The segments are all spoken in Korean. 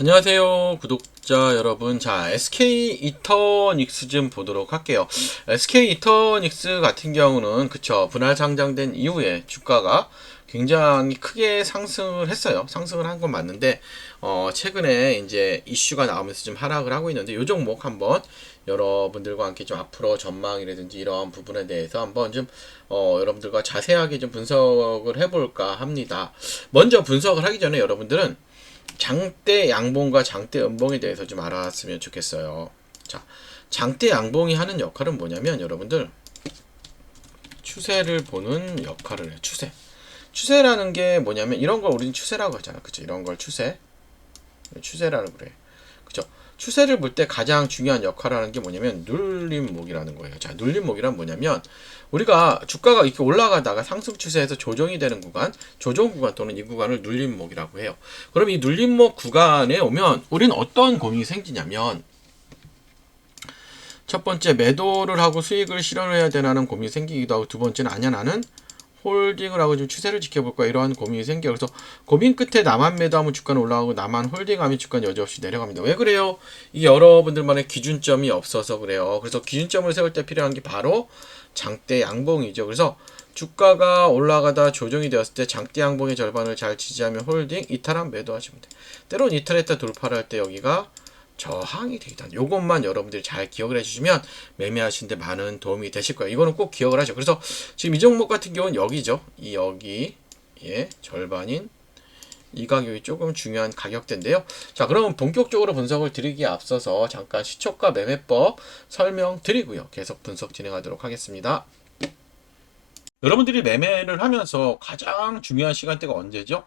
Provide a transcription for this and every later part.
안녕하세요 구독자 여러분. 자 SK 이터닉스 좀 보도록 할게요. SK 이터닉스 같은 경우는 그쵸 분할 상장된 이후에 주가가 굉장히 크게 상승을 했어요. 상승을 한 건 맞는데 어 최근에 이제 이슈가 나오면서 좀 하락을 하고 있는데 요 종목 한번 여러분들과 함께 좀 앞으로 전망이라든지 이런 부분에 대해서 한번 좀 어, 여러분들과 자세하게 좀 분석을 해볼까 합니다. 먼저 분석을 하기 전에 여러분들은 장대 양봉과 장대 음봉에 대해서 좀 알았으면 좋겠어요. 자, 장대 양봉이 하는 역할은 뭐냐면 여러분들 추세를 보는 역할을 해요. 추세. 추세라는 게 뭐냐면 이런 걸 우리는 추세라고 하잖아. 그죠? 이런 걸 추세. 추세라고 그래. 그죠? 추세를 볼 때 가장 중요한 역할을 하는 게 뭐냐면 눌림목이라는 거예요. 자, 눌림목이란 뭐냐면 우리가 주가가 이렇게 올라가다가 상승 추세에서 조정이 되는 구간, 조정 구간 또는 이 구간을 눌림목이라고 해요. 그럼 이 눌림목 구간에 오면 우리는 어떤 고민이 생기냐면 첫 번째 매도를 하고 수익을 실현해야 되나는 고민이 생기기도 하고 두 번째는 아니야 나는 홀딩을 하고 좀 추세를 지켜볼 거야 이러한 고민이 생겨요. 그래서 고민 끝에 나만 매도하면 주가는 올라가고 나만 홀딩하면 주가는 여지없이 내려갑니다. 왜 그래요? 이 여러분들만의 기준점이 없어서 그래요. 그래서 기준점을 세울 때 필요한 게 바로 장대 양봉이죠. 그래서 주가가 올라가다 조정이 되었을 때 장대 양봉의 절반을 잘 지지하면 홀딩, 이탈한 매도하시면 돼. 때론 이탈했다 돌파를 할 때 여기가 저항이 되기도 요것만 여러분들이 잘 기억을 해주시면 매매하시는데 많은 도움이 되실 거예요. 이거는 꼭 기억을 하죠. 그래서 지금 이 종목 같은 경우는 여기죠. 이 여기 예 절반인 이 가격이 조금 중요한 가격대인데요. 자, 그럼 본격적으로 분석을 드리기에 앞서서 잠깐 시초가 매매법 설명드리고요. 계속 분석 진행하도록 하겠습니다. 여러분들이 매매를 하면서 가장 중요한 시간대가 언제죠?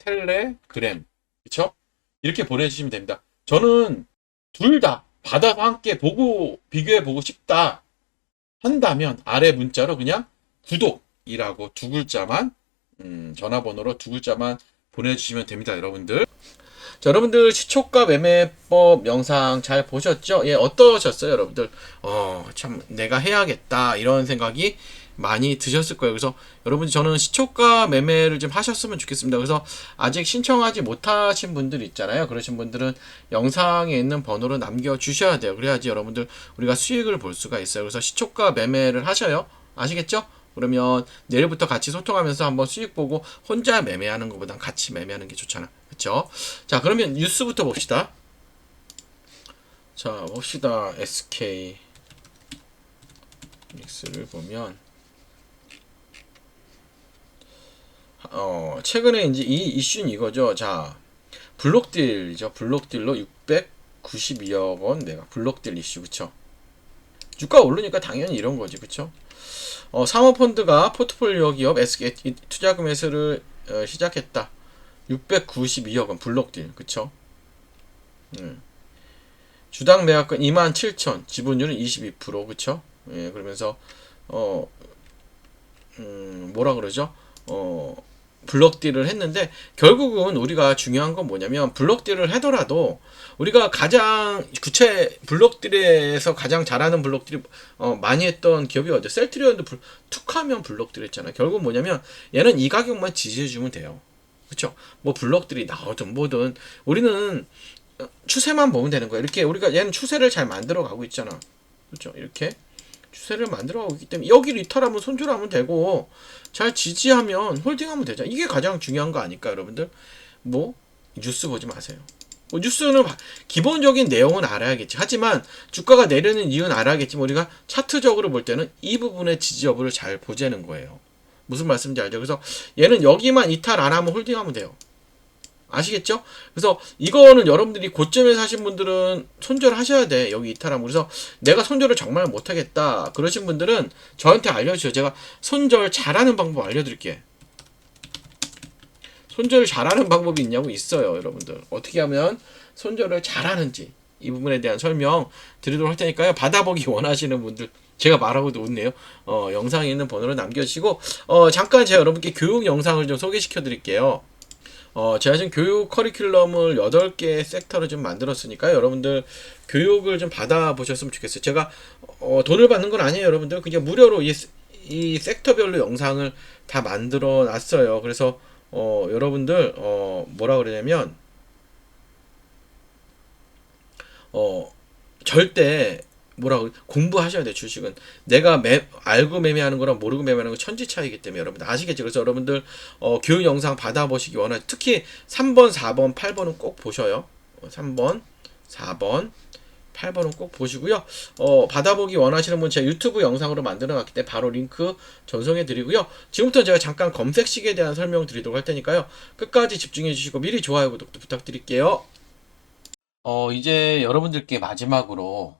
텔레그램, 그쵸? 이렇게 보내주시면 됩니다. 저는 둘 다 받아서 함께 보고, 비교해 보고 싶다 한다면 아래 문자로 그냥 구독이라고 두 글자만, 음, 전화번호로 두 글자만 보내주시면 됩니다, 여러분들. 자, 여러분들 시초가 매매법 영상 잘 보셨죠? 예, 어떠셨어요, 여러분들? 어, 참 내가 해야겠다 이런 생각이 많이 드셨을 거예요. 그래서 여러분들 저는 시초가 매매를 좀 하셨으면 좋겠습니다. 그래서 아직 신청하지 못하신 분들 있잖아요. 그러신 분들은 영상에 있는 번호로 남겨 주셔야 돼요. 그래야지 여러분들 우리가 수익을 볼 수가 있어요. 그래서 시초가 매매를 하셔요. 아시겠죠? 그러면 내일부터 같이 소통하면서 한번 수익 보고 혼자 매매하는 것보단 같이 매매하는 게 좋잖아. 그렇죠? 자, 그러면 뉴스부터 봅시다. 자, 봅시다. SK 믹스를 보면 어, 최근에 이제 이 이슈는 이거죠. 자, 블록딜이죠. 블록딜로 692억 원 내가 블록딜 이슈 그쵸? 주가 오르니까 당연히 이런 거지 그쵸? 어, 사모펀드가 포트폴리오 기업 SK 투자금 회수를 어, 시작했다. 692억 원 블록딜 그쵸? 음. 주당 매각권 27,000 지분율은 22% 그쵸? 예, 그러면서 어 음, 뭐라 그러죠? 어 블럭딜을 했는데 결국은 우리가 중요한 건 뭐냐면 블럭딜을 하더라도 우리가 가장 구체 블럭딜에서 가장 잘하는 블럭딜이 어, 많이 했던 기업이 어디 셀트리온도 블, 툭하면 블럭딜 했잖아요. 결국 뭐냐면 얘는 이 가격만 지지해 주면 돼요. 그렇죠? 뭐 블럭들이 나오든 뭐든 우리는 추세만 보면 되는 거야. 이렇게 우리가 얘는 추세를 잘 만들어 가고 있잖아. 그렇죠? 이렇게 추세를 만들어 있기 때문에 여기를 이탈하면 손절하면 되고 잘 지지하면 홀딩하면 되잖아. 이게 가장 중요한 거 아닐까, 여러분들? 뭐 뉴스 보지 마세요. 뭐 뉴스는 기본적인 내용은 알아야겠지. 하지만 주가가 내리는 이유는 알아야겠지만 우리가 차트적으로 볼 때는 이 부분의 지지 여부를 잘 보자는 거예요. 무슨 말씀인지 알죠? 그래서 얘는 여기만 이탈 안 하면 홀딩하면 돼요. 아시겠죠? 그래서 이거는 여러분들이 고점에 사신 분들은 손절하셔야 돼. 여기 이탈하면. 그래서 내가 손절을 정말 못하겠다. 그러신 분들은 저한테 알려주세요. 제가 손절 잘하는 방법 알려드릴게. 손절을 잘하는 방법이 있냐고 있어요. 여러분들. 어떻게 하면 손절을 잘하는지 이 부분에 대한 설명 드리도록 할 테니까요. 받아보기 원하시는 분들 제가 말하고도 웃네요. 어, 영상에 있는 번호를 남겨주시고 어, 잠깐 제가 여러분께 교육 영상을 좀 소개시켜 드릴게요. 어, 제가 지금 교육 커리큘럼을 8개 섹터로 좀 만들었으니까 여러분들 교육을 좀 받아보셨으면 좋겠어요. 제가 어, 돈을 받는 건 아니에요, 여러분들. 그냥 무료로 이, 이 섹터별로 영상을 다 만들어 놨어요. 그래서 어, 여러분들 어, 뭐라 그러냐면 어, 절대 뭐라고 공부하셔야 돼 주식은 내가 매, 알고 매매하는 거랑 모르고 매매하는 거 천지 차이기 때문에 여러분들 아시겠죠 그래서 여러분들 어, 교육 영상 받아보시기 원하 특히 3번 4번 8번은 꼭 보셔요 3번 4번 8번은 꼭 보시고요. 어, 받아보기 원하시는 분 제가 유튜브 영상으로 만들어 놨기 때문에 바로 링크 전송해 드리고요. 지금부터 제가 잠깐 검색식에 대한 설명 드리도록 할 테니까요. 끝까지 집중해 주시고 미리 좋아요, 구독도 부탁드릴게요. 어, 이제 여러분들께 마지막으로